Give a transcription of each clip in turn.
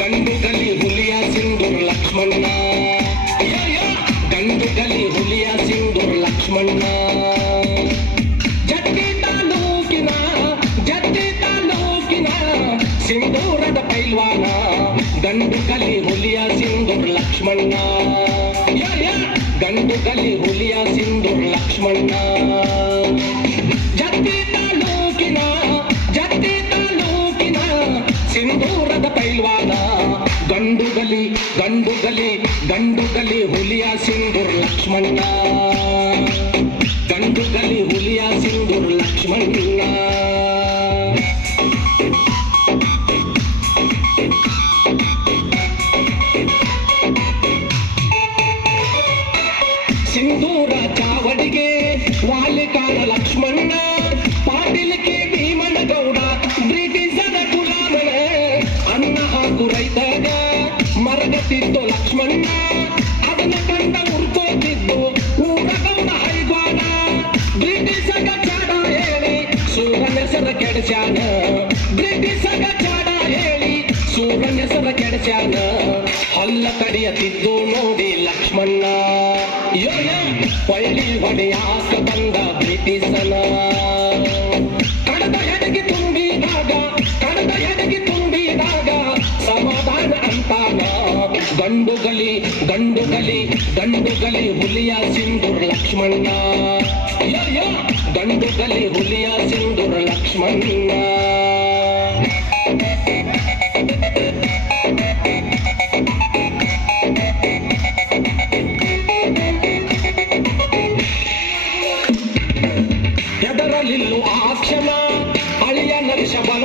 ಗಂಡು ಗಲಿ ಹುಲಿಯ ಸಿಂಧೂರ್ ಲಕ್ಷ್ಮಣ್ಣ ಗಂಡು ಗಲಿ ಹುಲಿಯ ಸಿಂಧೂರ್ ಲಕ್ಷ್ಮಣ್ಣ ಜಟ್ಟಿ ತಾಲೂಕಿನ ಜಟ್ಟಿ ತಾಲೂಕಿನ ಸಿಂಧೂರದ ಪೈಲ್ವಾನ ಗಂಡು ಕಲಿ ಹುಲಿಯ ಸಿಂಧೂರ್ ಲಕ್ಷ್ಮಣ್ಣ ಯ, ಯ. ಗಂಡು ಕಲಿ ಹುಲಿಯ ಸಿಂಧೂರ್ ಲಕ್ಷ್ಮಣ್ಣ ಗಂಡು ಗಂಡುಗಲಿ ಗಂಡುಗಲಿ ಗಲಿ ಹುಲಿಯ ಸಿಂಧೂರ್ ಲಕ್ಷ್ಮಣ್ಣ. ಗಂಡು ಗಲಿ ಹುಲಿಯ ಸಿಂಧೂರ್ ಲಕ್ಷ್ಮಣ್ಣ. ಸಿಂಧೂರ ಚಾವಡಿಗೆ ವಾಲಿಕಾನ ಲಕ್ಷ್ಮಣ್ಣ. ಮರಗತ್ತಿತ್ತು ಲಕ್ಷ್ಮಣ್ಣ ಅದನ್ನ ಕಂಡ ಉರ್ಕೋತಿದ್ದು ಊರ ಗೌಡ ಹೈಗ್ವಾನ ಬ್ರಿಟಿಷಗ ಚಾಡ ಹೇಳಿ ಸೂರನ ಹೆಸರ ಕೆಡಸ್ಯಾನ ಬ್ರಿಟಿಷಗ ಚಾಡ ಹೇಳಿ ಸೂರನ ಹೆಸರ ಕೆಡಸ್ಯಾನ ಹಲ್ಲ ಕಡಿಯತಿದ್ದು ನೋಡಿ ಲಕ್ಷ್ಮಣ್ಣ ಯೋಯ ಪಳ್ಳಿ ಹೊಡೆಯಾಕ ಬಂದ ಬ್ರಿಟಿಷನ ಗಂಡು ಗಲಿ ಗಂಡು ಗಲಿ ಗಂಡು ಗಲಿ ಹುಲಿಯ ಸಿಂಧೂರ್ ಯ. ಗಂಡು ಗಲಿ ಹುಲಿಯ ಸಿಂಧೂರ್ ಲಕ್ಷ್ಮಣ್ಣ ಎದರಲಿಲ್ಲು ಆ ಕ್ಷಣ, ಅಳಿಯ ನರಿಷ ಬಲ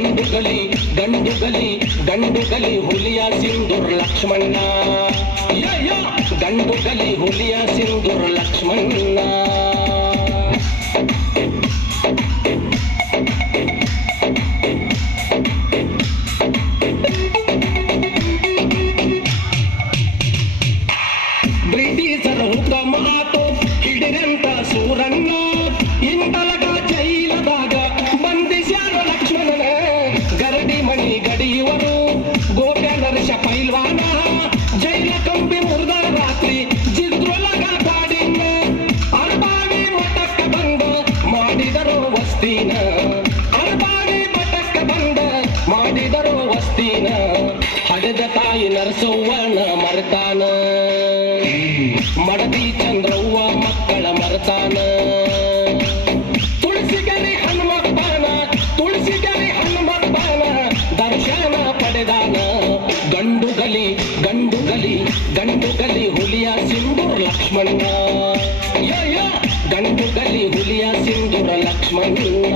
ಗಂಡು ಗಲಿ ಗಂಡು ಗಲಿ ಗಂಡು ಗಲಿ ಹುಲಿಯ ಸಿಂಧೂರ್ ಲಕ್ಷ್ಮಣ್ಣ ಯ, ಯ. ಗಂಡು ಗಲಿ ಹುಲಿಯ ಸಿಂಧೂರ್ ಲಕ್ಷ್ಮಣ್ಣ ಮಡದಿ ಚಂದ್ರವ್ವ ಮಕ್ಕಳ ಮರತಾನ. ತುಳಸಿಗರಿ ಹನುಮಪ್ಪನ ತುಳಸಿಗರಿ ಹನುಮಪ್ಪನ ದರ್ಶನ ಪಡೆದಾನ. ಗಂಡು ಗಲಿ ಗಂಡು ಗಲಿ ಗಂಡು ಗಲಿ ಹುಲಿಯ ಸಿಂಧೂರ್ ಲಕ್ಷ್ಮಣ್ಣ. ಗಂಡು ಗಲಿ ಹುಲಿಯ ಸಿಂಧೂರ ಲಕ್ಷ್ಮಣ್ಣ.